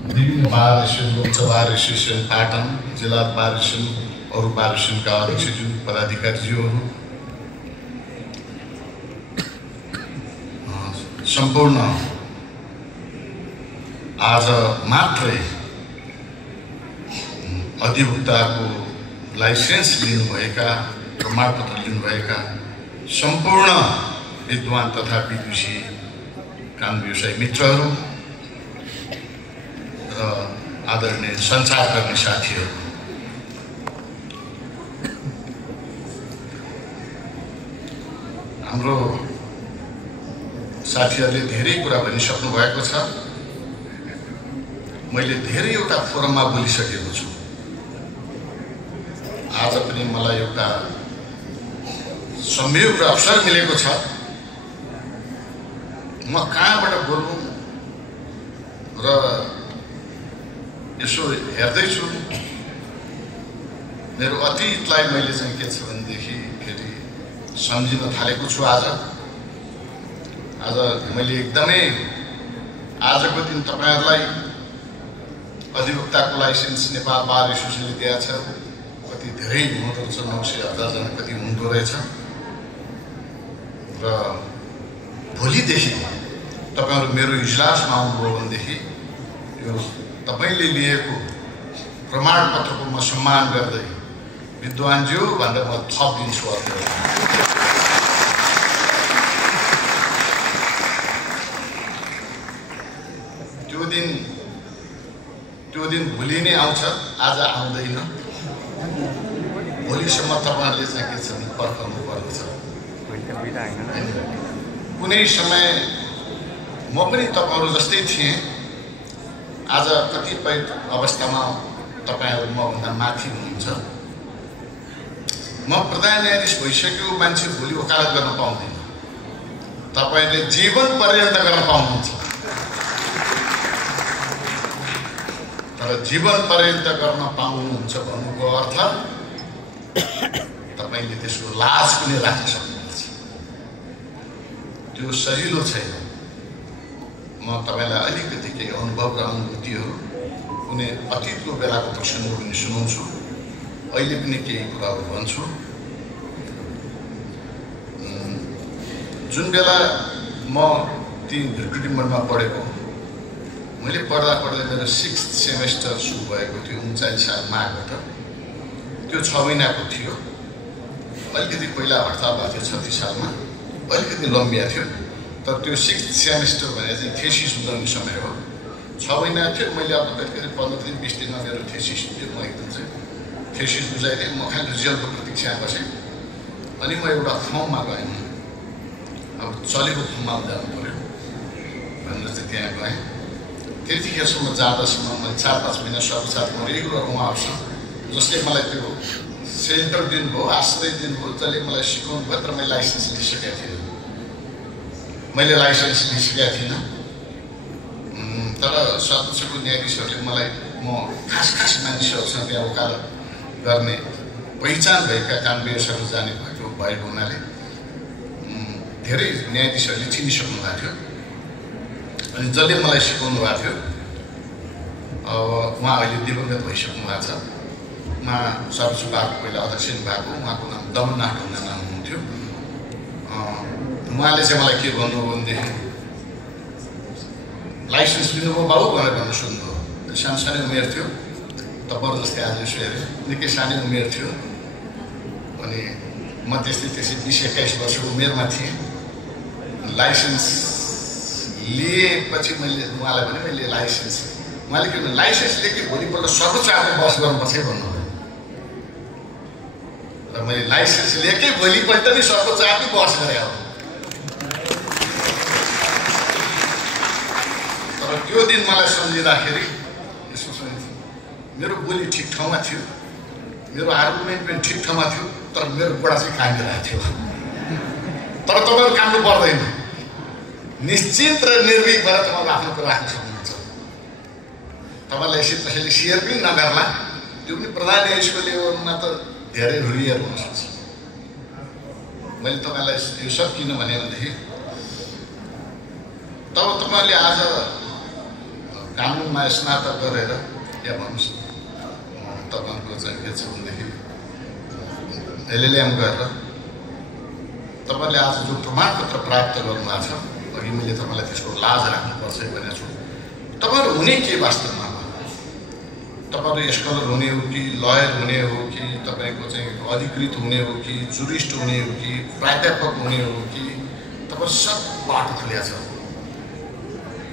विभिन्न बार association, Lok Sabha association Patan, जिल्ला बार association, अरू बार एसोसिएसनका अध्यक्षज्यू, पदाधिकारीज्यूहरू, सम्पूर्ण आज मात्रै अधिवक्ताको लाइसेन्स लिनुभएका, प्रमाणपत्र लिनुभएका सम्पूर्ण विद्वान तथा विदुषी कानुन व्यवसायी मित्रहरू र आदरणीय सञ्चारकर्मी साथीहरू, हाम्रो साथीहरूले धेरै कुरा भनिसक्नु भएको छ। मैले धेरैवटा फोरममा बोलिसकेको छु। आज पनि मलाई एउटा संयोग र अवसर मिलेको छ। म कहाँबाट बोल्नु र यसो हेर्दैछु, मेरो अतीतलाई मैले चाहिँ के छ भनेदेखि फेरि सम्झिन थालेको छु। आज मैले एकदमै आजको दिन तपाईहरुलाई अधिवक्ताको लाइसेन्स नेपाल बार एसोसिएसनले दिएको छ। कति धेरै हुँदो रहेछ, 900,000 जना कति हुँदो रहेछ। र भोलिदेखि तपाईहरु मेरो इजलासमा आउनुभयो भनेदेखि यो तपाईले लिएको प्रमाणपत्रको म सम्मान गर्दै विद्वानज्यू भनेर म थप दिन्छु। त्यो दिन भोलि नै आउँछ, आज आउँदैन। भोलिसम्म तपाईहरुले चाहिँ के छ पर्खनु पर्छ। कुनै समय म पनि तपाईहरु जस्तै थिएँ। आज कतिपय अवस्थामा तपाईहरु मभन्दा माथि हुनुहुन्छ। म प्रधान न्यायाधीश भइसक्यो मान्छे भोलि वकालत गर्न पाउँदैन। तपाईहरुले जीवन पर्यन्त गर्न पाउनुहुन्छ। तर जीवन पर्यन्त गर्न पाउनुहुन्छ भन्नुको अर्थ तपाईले त्यसको लाज पनि राख्न सक्नुहुन्छ। त्यो सजिलो छैन। म तपाईलाई अलिकति केही अनुभव र अनुभूतिहरू कुनै अतीतको बेलाको प्रसङ्ग पनि सुनाउँछु। अहिले पनि केही कुराहरू भन्छु। जुन बेला म तीन भिरकुटी मठमा पढेको, मैले पढ्दा मेरो 6th सेमेस्टर सुरु भएको थियो 39 सालमा आएको। त्यो 6 महिनाको थियो। अलिकति पहिला हडताल भएको थियो 36 सालमा, अलिकति लम्बिया थियो। तर त्यो 6th सेमेस्टर भने चाहिँ थेसिस बुझाउने समय हो। 6 महिना थियो। मैले अब करिब 15 दिन 20 दिनमा मेरो थेसिस थियो। म एकदम चाहिँ थेसिस बुझाइदिएँ। म खालि रिजल्टको प्रतीक्षा बसेँ। अनि म एउटा फर्ममा गएँ। अब चलेको फर्ममा जानु पर्यो भनेर चाहिँ त्यहाँ गएँ। त्यतिखेरसम्म जाँदासम्म मैले 4-5 महिना सर्वसाथ म रेगुलर उहाँहरूसँग, जसले मलाई त्यो सेल्टर दिनुभयो, आश्रय दिनुभयो, जसले मलाई सिकाउनु भयो। तर मैले लाइसेन्स लिइसकेको थिएँ। मैले लाइसेन्स लिइसकेको थिइनँ। तर सर्वोच्चको न्यायाधीशहरूले मलाई, म खास मानिसहरूसँग त्यहाँ वकालत गर्ने पहिचान भएका कानुनविदहरू जाने भएको हुनाले धेरै न्यायाधीशहरूले चिनिसक्नु भएको थियो। अनि जसले मलाई सिकाउनु भएको थियो, अब उहाँ अहिले दिवंगत भइसक्नु भएको छ। उहाँ सर्वोच्च बारको पहिला अध्यक्ष भएको, उहाँको नाम दमननाथ ढुङ्गा नाम हुन्थ्यो। उहाँले चाहिँ मलाई के भन्नुभयो भनेदेखि, लाइसेन्स लिनुभयो बाबु भनेर भन्नु सुन्नुभयो। सानो उमेर थियो। तपाईहरु जस्तै आज यसो हेऱ्यो, निकै सानो उमेर थियो। अनि म त्यस्तै 20-21 वर्षको उमेरमा थिएँ। लाइसेन्स लिएपछि मैले उहाँलाई भने मैले लाइसेन्स, उहाँले के भन्नु, लाइसेन्स लिएकै भोलिपल्ट सर्वोच्चको बस गर्नुपर्छ भन्नुभयो। र मैले लाइसेन्स लिएकै भोलिपल्ट नि सर्वोच्चकै बस गरेँ। तर त्यो दिन मलाई सम्झिँदाखेरि यसो सोच्छु, मेरो बोली ठिक ठाउँमा थियो, मेरो आर्गुमेन्ट पनि ठिक ठाउँमा थियो। तर मेरो बुढा चाहिँ काँडिरहेको थियो। तर तपाईहरु काँड्नु पर्दैन। निश्चित र निर्भीक भएर तपाईहरु आफ्नो कुरा राख्न सक्नुहुन्छ। तपाईलाई यसरी कसैले सेयर पनि नगर्ला, त्यो पनि प्रधान न्यायाधीशको लेभलमा त धेरै रुयर हुन सक्छ। मैले तपाईलाई यो सब किन भने भनेदेखि, तब तपाईहरुले आज कानुनमा स्नातक गरेर या भन्नुहोस् तपाईँको चाहिँ के छ भनेदेखि एलएलएम गरेर तपाईँले आज जो प्रमाणपत्र प्राप्त गर्नुभएको छ, अघि मैले तपाईँलाई त्यसको लाज राख्नुपर्छ भनेको छु। तपाईँहरू हुने के वास्तवमा? तपाईँहरू स्कलर हुने हो कि लयर हुने हो कि तपाईँको चाहिँ अधिकृत हुने हो कि जुरिस्ट हुने हो कि प्राध्यापक हुने हो कि तपाईँ सब बाटो खुलिया छ।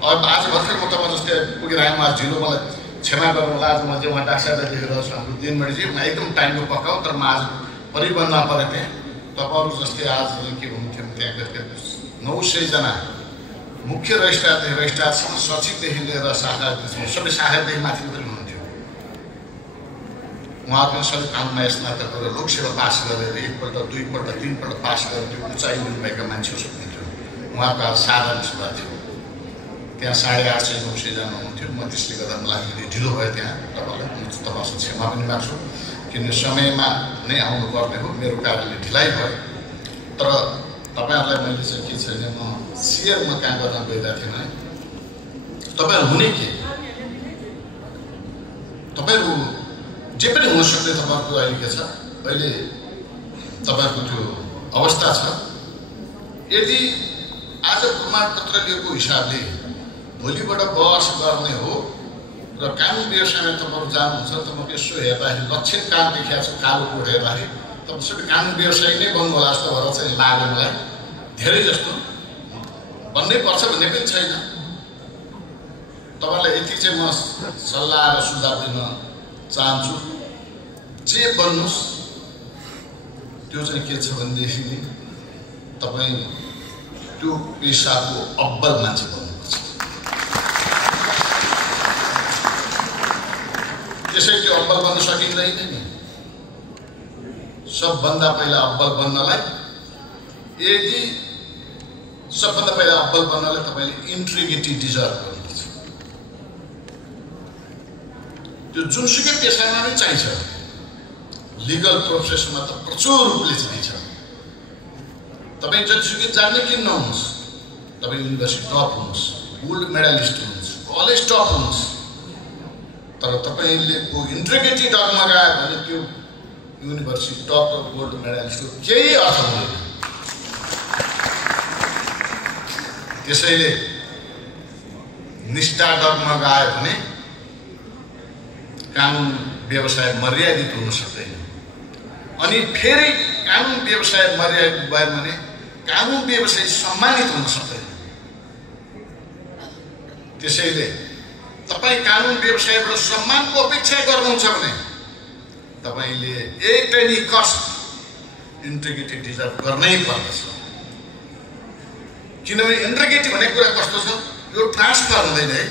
अब आज भर्खर म तपाईँ जस्तै पुगेर आएँ, म ढिलो, मलाई क्षमा गर्नु होला। आज म चाहिँ उहाँ डाक्टर साहबलाई देखेर हाम्रो दिनमणिजी एकदम टाइमको पकाऊ, तर म आज परिबन्धमा परेँ त्यहाँ। तपाईँहरू जस्तै आज के हुन्थ्यो त्यहाँ गएर 900 मुख्य रजिस्ट्रारसम्म सचिवदेखि लिएर शाखा सबै शाखादेखि माथि पनि हुनुहुन्थ्यो। उहाँहरू पनि सबै काममा स्नातक गरेर लोकसेवा पास गरेर एकपल्ट दुईपल्ट तीनपल्ट पास गरेर त्यो उचाइ लिनुभएका मान्छेहरू सक्नुहुन्थ्यो। उहाँको आज साधारण सभा थियो, त्यहाँ 850 900 हुनुहुन्थ्यो। म त्यसले गर्दा मलाई अलिकति ढिलो भयो त्यहाँ। तपाईँसँग क्षमा पनि माग्छु, किनभने समयमा नै आउनुपर्ने हो, मेरो कारणले ढिलाइ भयो। तर तपाईँहरूलाई मैले चाहिँ के छैन, म सिएरमा काम गर्न गइरहेको थिएँ है। तपाईँहरू हुने के? तपाईँहरू जे पनि हुनसक्ने तपाईँहरूको अहिले के छ, अहिले तपाईँहरूको त्यो अवस्था छ। यदि आज प्रमाणपत्र लिएको हिसाबले भोलिबाट बहस गर्ने हो र कानुन व्यवसायमा तपाईँहरू जानुहुन्छ, तपाईँको यसो हेर्दाखेरि लक्षण काम देखिएको छ, कालो कोट हेर्दाखेरि तपाईँ सबै कानुन व्यवसायी नै बन्नु होला जस्तो भएर चाहिँ लाग्यो मलाई। धेरै जस्तो बन्नै पर्छ भन्ने पनि छैन। तपाईँलाई यति चाहिँ म सल्लाह र सुझाव दिन चाहन्छु, जे बन्नुहोस् त्यो चाहिँ के छ भनेदेखि तपाईँ त्यो पेसाको अब्बल मान्छे बन्नुपर्छ। त्यसै त्यो अब्बल बन्न सकिँदैन नि। सबभन्दा पहिला अब्बल बन्नलाई, यदि सबभन्दा पहिला अब्बल बन्नलाई तपाईँले इन्ट्रिग्रिटी डिजर्भ गर्नुपर्छ। त्यो जुनसुकै पेसामा नै चाहिन्छ, लिगल प्रोसेसमा त प्रचुर रूपले चाहिन्छ। तपाईँ जतिसुकै जान्ने किन नहुनुहोस्, तपाईँ युनिभर्सिटी टप हुनुहोस्, गोल्ड मेडलिस्ट हुनुहोस्, कलेज टप हुनुहोस्, तर तपाईँले इन्ट्रिग्रिटी डगमगायो भने त्यो युनिभर्सिटी टप र गोल्ड मेडलिस्टको केही अर्थ हुँदैन। त्यसैले निष्ठा डगमगायो भने कानुन व्यवसाय मर्यादित हुन सक्दैन। अनि फेरि कानुन व्यवसाय मर्यादित भयो भने कानुन व्यवसाय सम्मानित हुन सक्दैन। त्यसैले तपाईँ कानुन व्यवसायबाट सम्मानको अपेक्षा गर्नुहुन्छ भने तपाईँले at any cost integrity deserve गर्नै पर्दछ। किनभने इन्टिग्रिटी भनेको कुरा कस्तो छ, यो ट्रान्सफर हुँदैन है।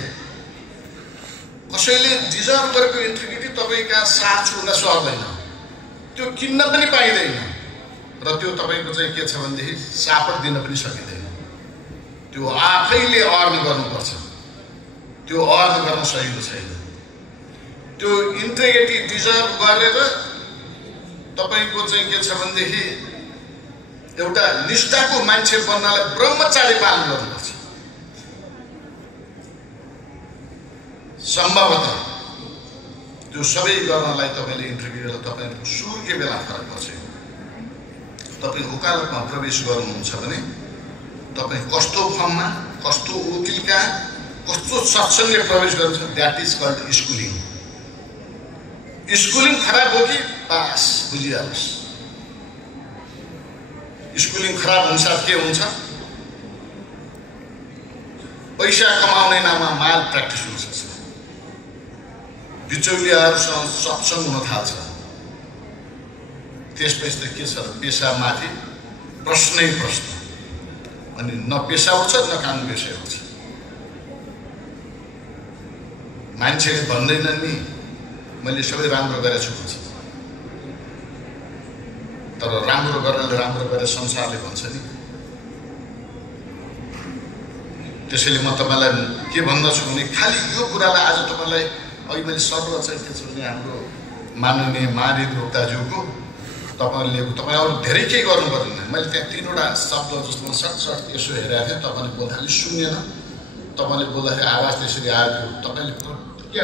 कसैले डिजर्भ गरेको इन्टिग्रिटी तपाईँ कहाँ साथ छुन सक्दैन, त्यो किन्न पनि पाइँदैन र त्यो तपाईँको चाहिँ के छ भनेदेखि सापट दिन पनि सकिँदैन। त्यो आफैले अर्न गर्नुपर्छ, त्यो अर्न गर्न सजिलो छैन। त्यो इन्टिग्रिटी डिजर्भ गरेर तपाईँको चाहिँ के छ भनेदेखि एउटा निष्ठाको मान्छे बन्नलाई ब्रह्मचारी पालन गर्नुपर्छ। सम्भवतः त्यो सबै गर्नलाई तपाईँले इन्टिग्रिटीलाई तपाईँको सुरुकै बेला फरक पर्छ। तपाईँ वकालतमा प्रवेश गर्नुहुन्छ भने तपाईँ कस्तो फर्ममा, कस्तो वकिलका, कस्तो सत्सङ्गले प्रवेश गर्नुहुन्छ, that is called schooling. Schooling खराब हो कि पास बुझिहाल्नुहोस्। स्कुलिङ खराब अनुसार के हुन्छ, पैसा कमाउने नाममा माल प्र्याक्टिस हुन सक्छ, बिचौलियाहरूसँग सत्सङ्ग हुन थाल्छ। त्यसपछि त के छ, पेसामाथि प्रश्नै प्रश्न, अनि न पेसा उठ्छ न कानुन व्यवसाय उठ्छ। मान्छेले भन्दैनन् नि मैले सबै राम्रो गरेको छु भन्छ, तर राम्रो गरेर संसारले भन्छ नि। त्यसैले म तपाईँलाई के भन्दछु भने खालि यो कुरालाई आज तपाईँलाई अघि मैले सर्व चाहिँ के छ भने हाम्रो माननीय महादेव दाजुको तपाईँहरू धेरै केही गर्नु पर्दैन। मैले त्यहाँ 3वटा शब्द जस्तो सट यसो हेरेको थिएँ, तपाईँले बोल्दाखेरि सुनेन, तपाईँले बोल्दाखेरि आवाज त्यसरी आयो थियो, तपाईँले क्या